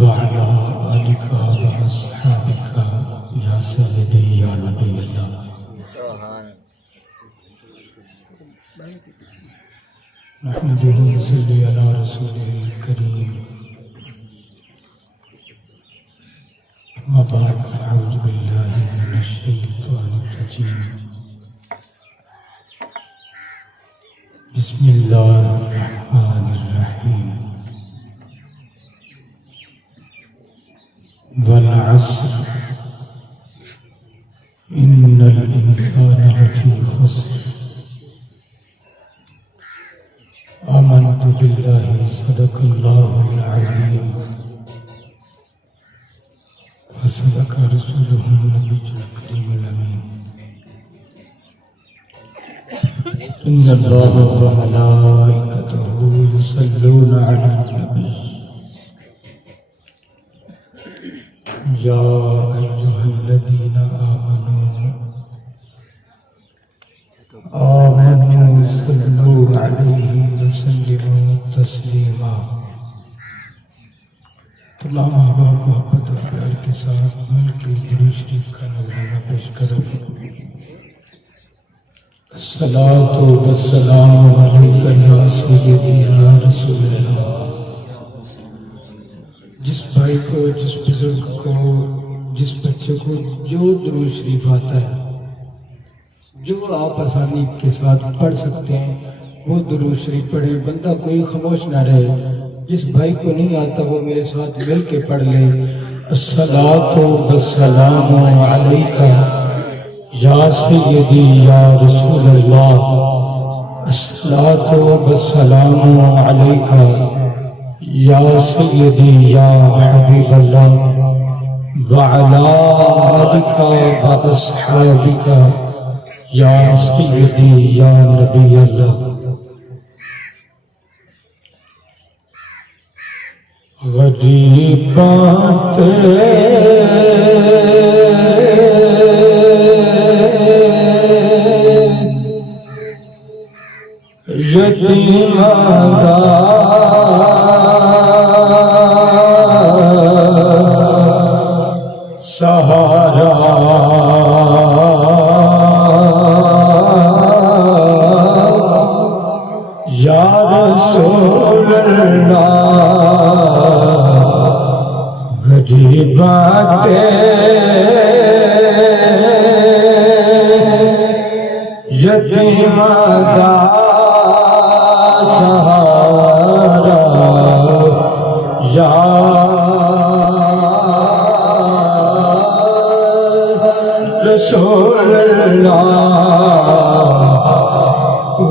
وعلى آلك وأصحابك يا سيدي يا نبي الله. نحمده ونصلي على رسوله الكريم. أما بعد فأعوذ بالله من الشيطان الرجيم. بسم الله الرحمن الرحيم. والعصر إن الإنسان لفي خسر. آمنت بالله صدق الله العظيم وصدق رسوله النبي الكريم الأمين. إن الله وملائكته يصلون على النبي يا أيها الذين آمنوا صلوا عليه وسلموا تسلیما. تمام احباب محبت اور پیار کے ساتھ مل کے درود شریف کا نذرانہ پیش کرو. الصلاۃ والسلام علیک یا سیدی یا رسول اللہ. جس بھائی کو، جس بزرگ کو، جس بچے کو جو درود شریف آتا ہے، جو آپ آسانی کے ساتھ پڑھ سکتے ہیں وہ درود شریف پڑھے. بندہ کوئی خاموش نہ رہے. جس بھائی کو نہیں آتا وہ میرے ساتھ مل کے پڑھ لے. الصلاۃ والسلام علیک یا سیدی یا رسول اللہ. الصلاۃ والسلام علیک یا سیدی یا حبیب اللہ وعلی آلک واصحابک یا سیدی یا نبی اللہ. غریب بات یتیماں دا سہارا یا رسول اللہ. غریباں تے یتیماں دا سہارا یا رسول اللہ.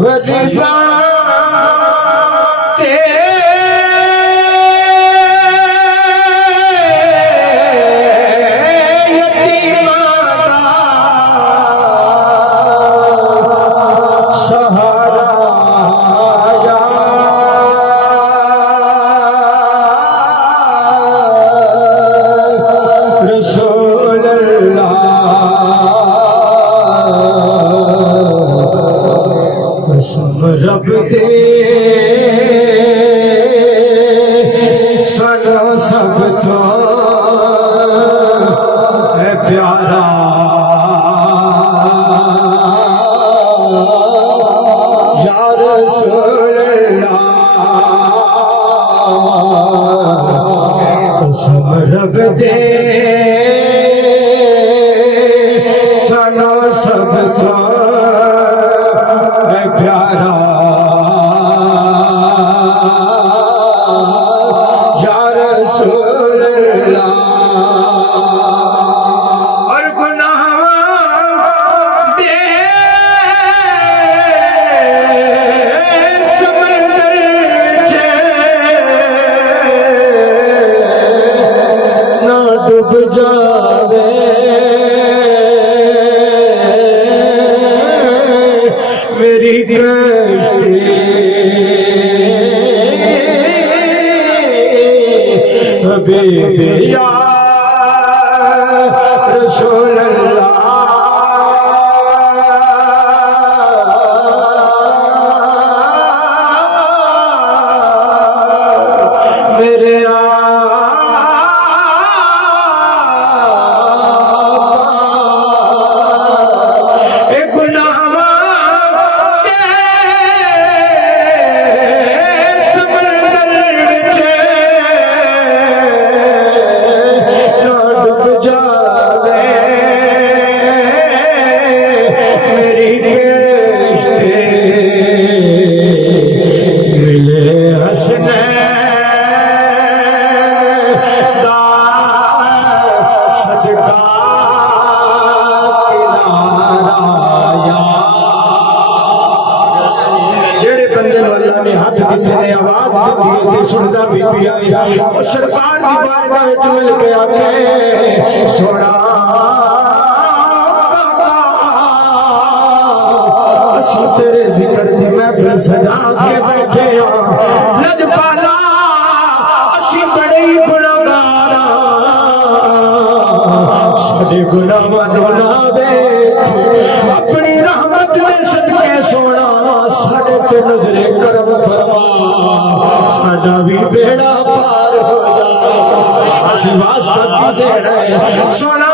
غریباں رب دے سنا سب تو اے پیارا یا رسول اللہ. قسم رب دے سنا سب تو اے پیارا یا رسول اللہ. اور گناہ دے سمندر چے نہ ڈوب جاوے میری کشتی حبیب یا رسول اللہ. سندا بی بی آئی او سرکار دی بارگاہ وچ مل کے آکھے سونا اسی تیرے ذکر دی محفل سجا کے بیٹھے ہاں لجپالا اسی بڑے ہی گناہگار ساڈے گناہاں نوں نہ ویکھ اپنی رحمت دے صدقے سونا ساڈے تے نظر کرم فرما ساڈا بھی بیڑا پار ہو جائے اسی واسطہ کی دے رہے سونا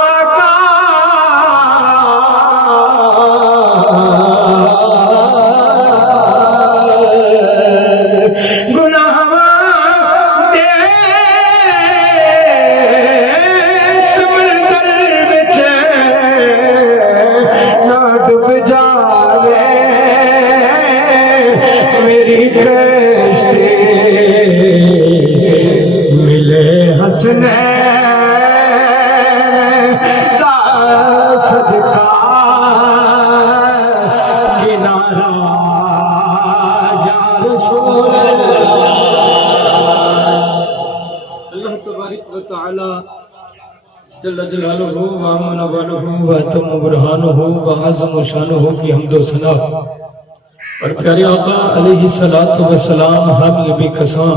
جل جلالہ وامن والہ واتم برہانہ وعظم شانہ کی حمد و ثنا اور پیارے آقا علیہ السلام حامی بی کساں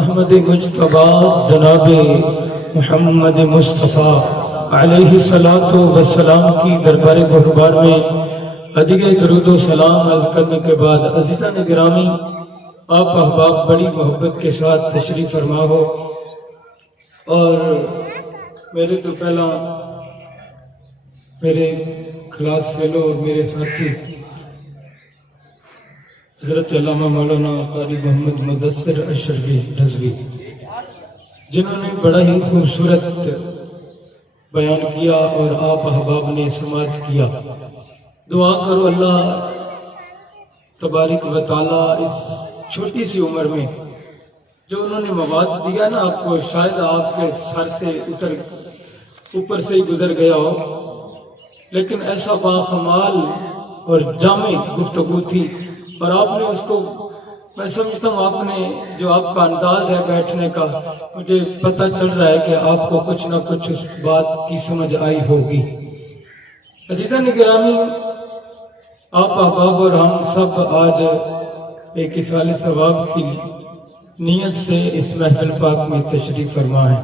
احمد مجتبی جناب محمد مصطفیٰ علیہ السلام کی دربار گہربار میں ہدیہ درود و سلام عرض کرنے کے بعد عزیزان گرامی آپ احباب بڑی محبت کے ساتھ تشریف فرما ہو اور میرے تو پہلا میرے کلاس فیلو اور میرے ساتھی حضرت علامہ مولانا قاری محمد مدثر اشرفی رضوی جنہوں نے بڑا ہی خوبصورت بیان کیا اور آپ احباب نے سماعت کیا. دعا کرو اللہ تبارک و تعالی اس چھوٹی سی عمر میں جو انہوں نے مواد دیا نا آپ کو شاید آپ کے سر سے اوپر سے ہی گزر گیا ہو، لیکن ایسا باکمال اور جامع گفتگو تھی اور آپ نے اس کو، میں سمجھتا ہوں آپ نے جو آپ کا انداز ہے بیٹھنے کا، مجھے پتہ چل رہا ہے کہ آپ کو کچھ نہ کچھ اس بات کی سمجھ آئی ہوگی. عزیزان گرامی، آپ احباب اور ہم سب آج ایک اصال ثواب کی نیت سے اس محفل پاک میں تشریف فرما ہے.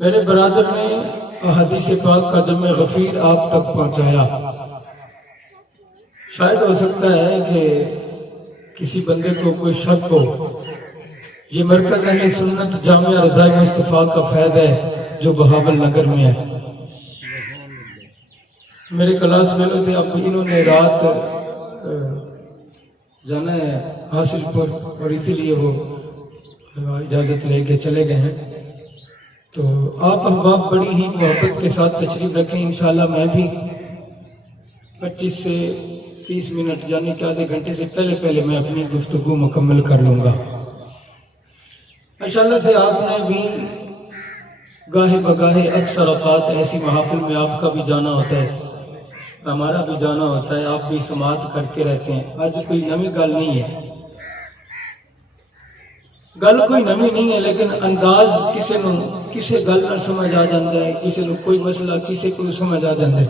میرے برادر نے احادیث پاک کا جمع غفیر آپ تک پہنچایا. شاید ہو سکتا ہے کہ کسی بندے کو کوئی شک ہو، یہ مرکز اہل سنت جامعہ رضائے مصطفیٰ کا فیض ہے جو بہاول نگر میں ہے. میرے کلاس فیلو تھے، اب انہوں نے رات جانا ہے حاصل پر اور اسی لیے وہ اجازت لے کے چلے گئے ہیں. تو آپ احباب بڑی ہی محبت کے ساتھ تشریف رکھیں. انشاءاللہ میں بھی 25 سے 30 منٹ یعنی کہ آدھے گھنٹے سے پہلے میں اپنی گفتگو مکمل کر لوں گا. انشاءاللہ سے آپ نے بھی گاہے بگاہے اکثر اوقات ایسی محافل میں آپ کا بھی جانا ہوتا ہے، ہمارا بھی جانا ہوتا ہے، آپ بھی سماعت کرتے رہتے ہیں. آج کوئی نئی گل نہیں ہے، گل کوئی نمی نہیں ہے، لیکن انداز کسے گل نہ سمجھ آ جاتا ہے، کسے نو کوئی مسئلہ کسے کو سمجھ آ جاتا ہے.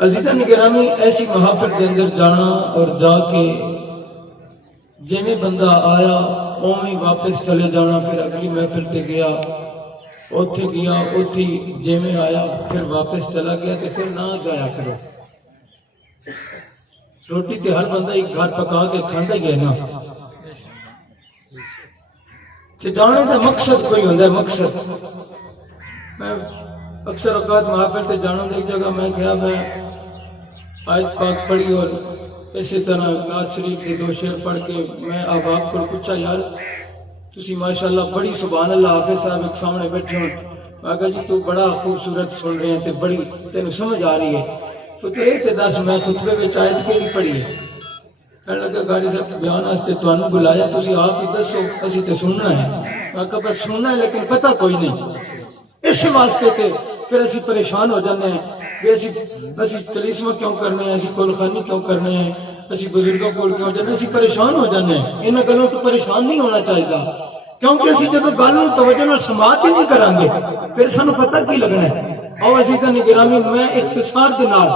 عزیزان گرامی، ایسی محافل کے اندر جانا اور جا کے جنہیں بندہ آیا اوہیں واپس چلے جانا، پھر اگلی محفل تے گیا اوتھے گیا اوتھی جیویں آیا پھر واپس چلا گیا، تو پھر نہ جایا کرو. روٹی تے ہر بندہ ایک گھر پکا کے کھاندا ہی ہے نا، تے جانے کا مقصد کوئی ہوتا ہے. مقصد میں اکثر اوقات محافل تے جانا ایک جگہ میں گیا، میں آیت پاک پڑھی اور اسی طرح نعت شریف کے 2 شعر پڑھ کے میں اب آپ کو پوچھا، یار تسی ماشاءاللہ بڑی سبحان اللہ حافظ صاحب ایک سامنے بیٹھے ہوں، میں کہا جی تو بڑا خوبصورت سن رہے ہیں تے بڑی تینوں سمجھ آ رہی ہے، تو تیرے تے دس میں خطبے میں آیت کیڑی پڑھی ہے؟ کہنے لگا گاڑی صاحب بیان واسطے تانوں بلایا، تسی آپ ہی دسو، اسی تے سننا ہے. میں کہا بس سننا ہے لیکن پتہ کوئی نہیں. اس واسطے تے پھر اسی پریشان ہو جانے ہیں کہ اسی تلیسمہ کیوں کرنے ہیں، اسی کول خانی کیوں کرنے ہیں، اسی بزرگوں کو کیوں جانے اسی پریشان ہو جانے ہیں انہاں گلوں تو پریشان نہیں ہونا چاہیے کیونکہ اسی جب گل نوں توجہ نال سماعت ہی نہیں کران گے پھر سانوں پتہ کی لگنا ہے اور عزیزاں گرامی میں اختصار کے نال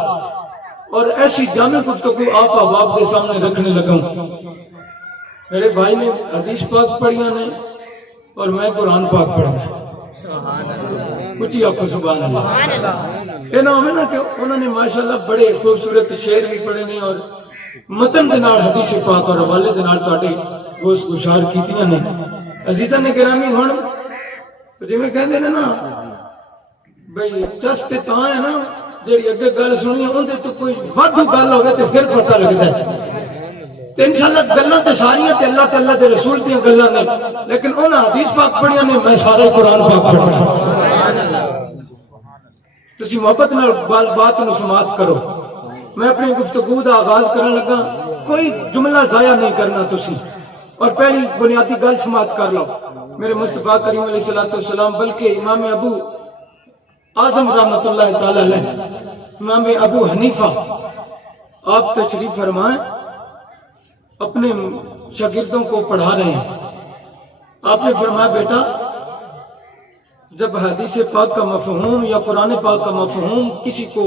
اور ایسی جامع گفتگو آپ احباب کے سامنے رکھنے لگا ہوں میرے بھائی نے حدیث پاک پڑھیاں نے اور میں قرآن پاک پڑھنا ہے کچھ آپ کو سبحان اللہ یہ نام ہے نا کہ انہوں نے ماشاءاللہ بڑے خوبصورت شعر بھی پڑھے نے اور متن دے نال حدیث پاک اور حوالے دے نال تواڈے گوش گشار کیتیاں نے عزیزاں نے گرامی ہن جویں کہندے نے نا بھئی جس تے تاں ہے نا جیڑی اگے گل سنی اون تے کوئی وادھو گل ہوے تے پھر پتہ لگدا ہے تے انشاءاللہ گلاں تے ساریاں تے اللہ دے رسول دیاں گلاں نے لیکن انہاں حدیث پاک پڑھیاں نے میں سارے قرآن پاک پڑھنا سبحان اللہ تسی محبت نال بات نو سماعت کرو میں اپنی گفتگو دا آغاز کرن لگا کوئی جملہ ضائع نہیں کرنا تسی اور پہلی بنیادی گل سماعت کر لو میرے مصطفیٰ کریم علیہ السلام بلکہ امام ابو اعظم رحمت اللہ تعالی علیہ امام ابو حنیفہ آپ تشریف فرمائیں اپنے شاگردوں کو پڑھا رہے ہیں آپ نے فرمایا بیٹا جب حدیث پاک کا مفہوم یا قرآن پاک کا مفہوم کسی کو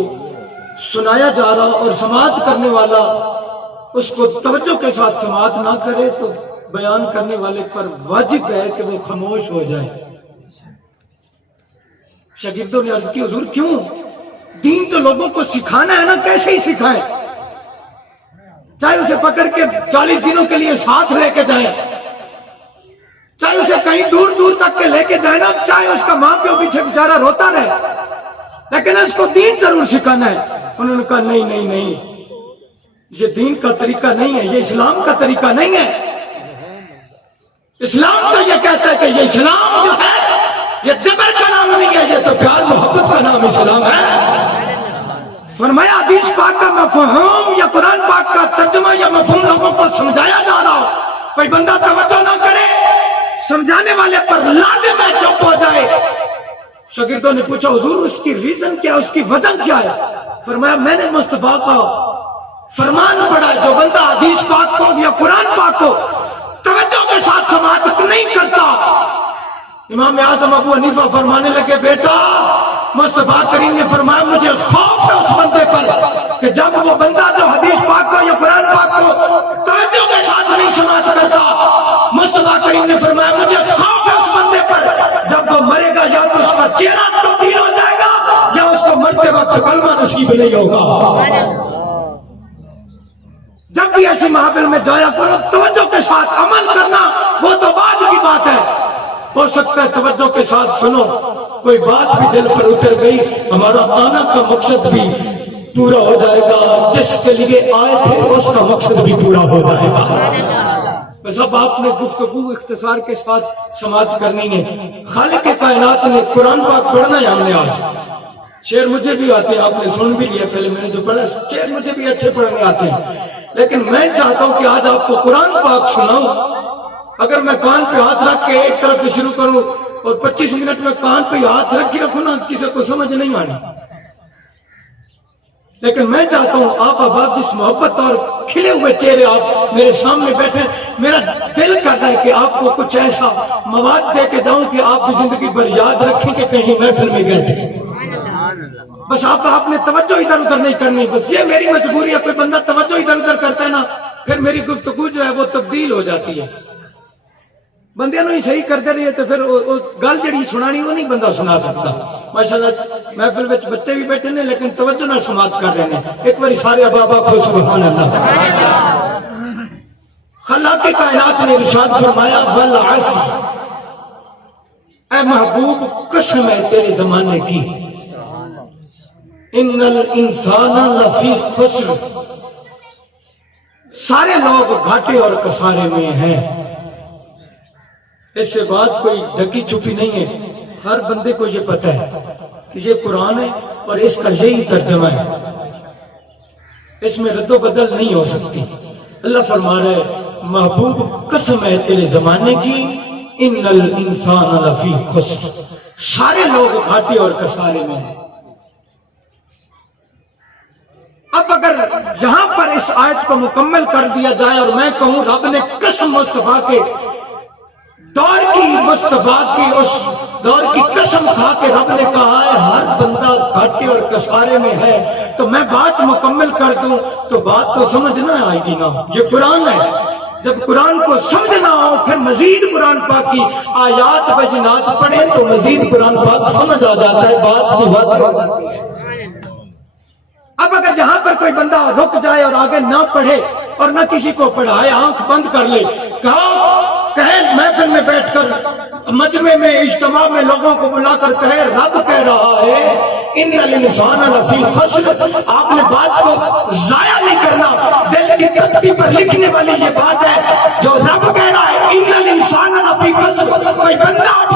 سنایا جا رہا اور سماعت کرنے والا اس کو توجہ کے ساتھ سماعت نہ کرے تو بیان کرنے والے پر واجب ہے کہ وہ خاموش ہو جائے شاگردوں نے عرض کی حضور کیوں دین تو لوگوں کو سکھانا ہے نا کیسے ہی سکھائیں چاہے اسے پکڑ کے 40 دنوں کے لیے ساتھ لے کے جائیں چاہے اسے کہیں دور دور تک کے لے کے جائے نا چاہے اس کا ماں پیو پیچھے بیچارہ روتا رہے لیکن اس کو دین ضرور سکھانا ہے انہوں نے کہا نہیں یہ دین کا طریقہ نہیں ہے یہ اسلام کا طریقہ نہیں ہے اسلام تو یہ کہتا ہے کہ یہ اسلام جو ہے یہ جبر کا نام نہیں ہے یہ تو پیار محبت کا نام اسلام ہے فرمایا حدیث پاک کا مفہوم یا قرآن پاک کا ترجمہ یا مفہوم لوگوں کو سمجھایا جا رہا ہو کوئی بندہ توجہ نہ کرے سمجھانے والے پر لازم ہے چپ ہو جائے شاگردوں نے پوچھا حضور اس کی ریزن کیا اس کی وجہ کیا ہے فرمایا میں نے مصطفیٰ کا فرمان پڑھا جو بندہ حدیث پاک کو یا قرآن پاک کو توجہ کے ساتھ سماعت نہیں کرتا امام اعظم ابو حنیفہ فرمانے لگے بیٹا مصطفیٰ کریم نے فرمایا مجھے خوف ہے اس بندے پر کہ جب وہ بندہ جو حدیث پاک کو یا قرآن پاک کو توجہ کے ساتھ نہیں سماعت کرتا مصطفیٰ کریم نے فرمایا مجھے خوف ہے اس بندے پر جب وہ مرے گا یا تو اس کا چہرہ تبدیل ہو جائے گا یا اس کو مرتے وقت کلمہ نصیب نہیں ہوگا جب بھی ایسی محفل میں جایا کرو توجہ کے ساتھ عمل کرنا وہ تو بعد کی بات ہے ہو سکتا ہے توجہ کے ساتھ سنو کوئی بات بھی دل پر اتر گئی ہمارا آنا کا مقصد بھی پورا ہو جائے گا جس کے لیے آئے تھے اس کا مقصد بھی پورا ہو جائے گا بس اب آپ نے گفتگو اختصار کے ساتھ سماعت کرنی ہے خالق کائنات نے قرآن پاک پڑھنا ہے ہم نے آج شعر مجھے بھی آتے ہیں آپ نے سن بھی لیا پہلے میں نے جو پڑھا شعر مجھے بھی اچھے پڑھنے آتے ہیں لیکن میں چاہتا ہوں کہ آج آپ کو قرآن پاک سناؤں اگر میں کان پہ ہاتھ رکھ کے ایک طرف سے شروع کروں اور 25 منٹ میں کان پہ ہاتھ رکھ کے رکھوں نا کسی کو سمجھ نہیں آنی لیکن میں چاہتا ہوں آپ احباب جس محبت اور کھلے ہوئے چہرے آپ میرے سامنے بیٹھے میرا دل کرتا ہے کہ آپ کو کچھ ایسا مواد دے کے جاؤں کہ آپ زندگی بھر یاد رکھیں کہ کہیں محفل میں گئے تھے بس آپ نے توجہ ادھر ادھر نہیں کرنی بس یہ میری مجبوری ہے کوئی بندہ توجہ ادھر ادھر کرتا ہے نا پھر میری گفتگو جو ہے وہ تبدیل ہو جاتی ہے بندے نو ہی صحیح کرتے رہے تو پھر گل جڑی سنانی وہ نہیں بندہ سنا سکتا ماشاءاللہ محفل وچ بچے بھی بیٹھے نے لیکن توجہ نال سماعت کر رہے ہیں ایک بار سارے ابا کو سبحان اللہ خلاق کائنات نے ارشاد فرمایا والعصر اے محبوب قسم ہے تیرے زمانے کی ان الانسان لفی خسر سارے لوگ گھاٹے اور کسارے میں ہیں اس سے بات کوئی ڈھکی چھپی نہیں ہے ہر بندے کو یہ پتہ ہے کہ یہ قرآن ہے اور اس کا یہی ترجمہ ہے اس میں رد و بدل نہیں ہو سکتی اللہ فرما رہا ہے محبوب قسم ہے تیرے زمانے کی ان الانسان لفی خسر سارے لوگ گھاٹے اور کسارے میں ہیں اب اگر یہاں پر اس آیت کو مکمل کر دیا جائے اور میں کہوں رب نے قسم مصطفیٰ کے دور کی، مصطفیٰ کی اس دور کی قسم کھا کے رب نے کہا ہے ہر بندہ گھاٹے اور کسارے میں ہے، تو میں بات مکمل کر دوں تو بات تو سمجھ نہ آئے گی نا. یہ قرآن ہے، جب قرآن کو سمجھنا ہو پھر مزید قرآن پاک کی آیات بجنات پڑھے تو مزید قرآن پاک سمجھ آ جاتا ہے، بات کی بات ہو جاتی ہے. اب اگر یہاں پر کوئی بندہ رک جائے اور آگے نہ پڑھے اور نہ کسی کو پڑھائے، آنکھ بند کر لے، کہے محفل میں بیٹھ کر مجمع میں اجتماع میں لوگوں کو بلا کر کہے رب کہہ رہا ہے ان الانسان لفی خسر، آپ نے بات کو ضائع نہیں کرنا، دل کی تختی پر لکھنے والی یہ بات ہے جو رب کہہ رہا ہے ان الانسان لفی خسر. کوئی بندہ